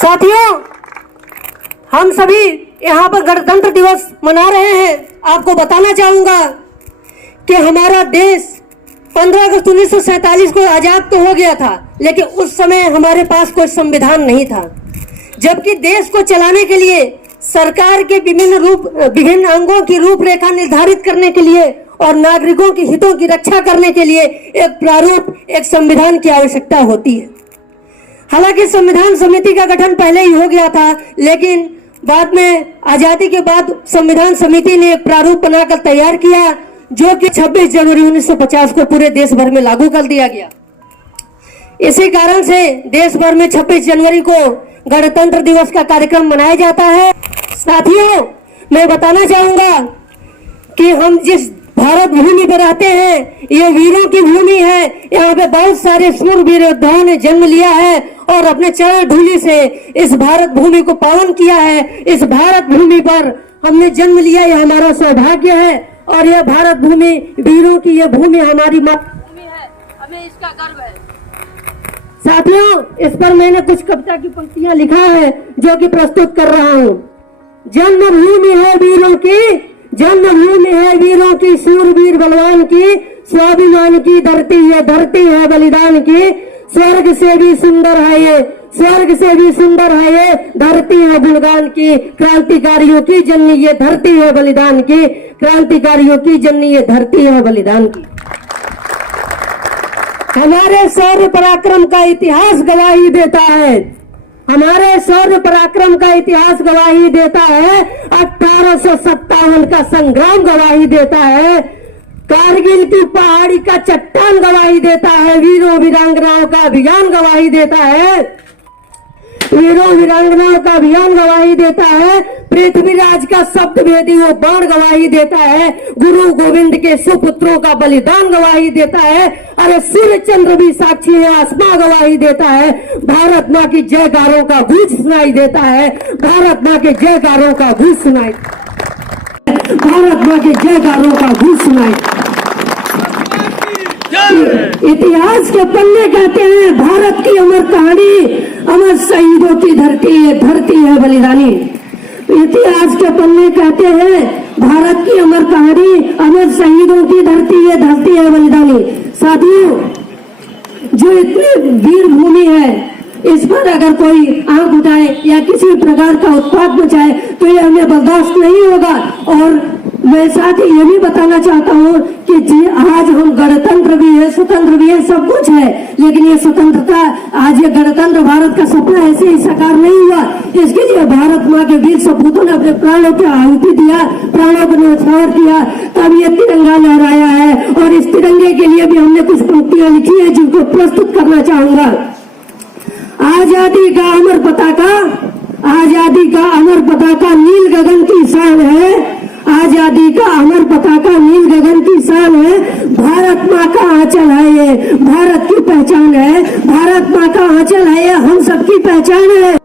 साथियों, हम सभी यहाँ पर गणतंत्र दिवस मना रहे हैं। आपको बताना चाहूंगा कि हमारा देश 15 अगस्त 1947 को आजाद तो हो गया था, लेकिन उस समय हमारे पास कोई संविधान नहीं था। जबकि देश को चलाने के लिए सरकार के विभिन्न अंगों की रूपरेखा निर्धारित करने के लिए और नागरिकों के हितों की रक्षा करने के लिए एक प्रारूप, एक संविधान की आवश्यकता होती है। हालांकि संविधान समिति का गठन पहले ही हो गया था, लेकिन बाद में आजादी के बाद संविधान समिति ने एक प्रारूप बनाकर तैयार किया, जो कि 26 जनवरी 1950 को पूरे देश भर में लागू कर दिया गया। इसी कारण से देश भर में 26 जनवरी को गणतंत्र दिवस का कार्यक्रम मनाया जाता है। साथियों, मैं बताना चाहूंगा कि हम जिस भारत भूमि पर रहते हैं, ये वीरों की भूमि है। यहाँ पे बहुत सारे शूरवीर योद्धाओं ने जन्म लिया है और अपने चरण धूलि से इस भारत भूमि को पावन किया है। इस भारत भूमि पर हमने जन्म लिया, यह हमारा सौभाग्य है और यह भारत भूमि, वीरों की यह भूमि हमारी मातृभूमि है। हमें इसका गर्व है। साथियों, इस पर मैंने कुछ कविता की पंक्तियां लिखा है, जो कि प्रस्तुत कर रहा हूँ। जन्मभूमि है वीरों की, जन्मभूमि है वीरों की, शूरवीर बलवान की, स्वाभिमान की धरती है बलिदान की। स्वर्ग से भी सुंदर है ये, स्वर्ग से भी सुंदर है ये धरती है गुणगान की। क्रांतिकारियों की जननी ये धरती है बलिदान की, क्रांतिकारियों की जननी ये धरती है बलिदान की। हमारे शौर्य पराक्रम का इतिहास गवाही देता है, हमारे शौर्य पराक्रम का इतिहास गवाही देता है। 1857 का संग्राम गवाही देता है। कारगिल की पहाड़ी का चट्टान गवाही देता है। वीरों वीरांगनाओं का अभियान गवाही देता है, वीरों वीरांगनाओं का अभियान गवाही देता है। पृथ्वीराज का शब्द भेदी वो बाण गवाही देता है। गुरु गोविंद के सुपुत्रों का बलिदान गवाही देता है। अरे सूर्य चंद्र भी साक्षी है, आसमां गवाही देता है। भारत माँ की जयकारों का गूंज सुनाई देता है, भारत माँ के जयकारों का गूंज सुनाई, भारत माँ के जयकारों का गूंज सुनाई। इतिहास के पन्ने कहते हैं भारत की अमर कहानी, अमर शहीदों की धरती है बलिदानी। इतिहास के पन्ने कहते हैं भारत की अमर कहानी, अमर शहीदों की धरती है बलिदानी। साथियों, जो इतनी वीर भूमि है, इस पर अगर कोई आंख उठाए या किसी प्रकार का उत्पात मचाए तो ये हमें बर्दाश्त नहीं होगा। और मैं साथ ही ये भी बताना चाहता हूँ कि जी आज हम गणतंत्र भी है, स्वतंत्र भी है, सब कुछ है, लेकिन ये स्वतंत्रता, आज ये गणतंत्र भारत का सपना ऐसे ही साकार नहीं हुआ। इसके लिए भारत माँ के वीर सपूतों ने अपने प्राणों की आहुति दिया, प्राणों को न्यौछावर किया, तब ये तिरंगा लहराया है। और इस तिरंगे के लिए भी हमने कुछ पंक्तियां लिखी है, जिनको प्रस्तुत करना चाहूंगा। आजादी का अमर पताका, आजादी का अमर पताका नील गगन की शान है। आजादी का अमर पताका नील गगन की शान है। भारत माँ का आंचल है ये, भारत की पहचान है। भारत माँ का आंचल है ये, हम सबकी पहचान है।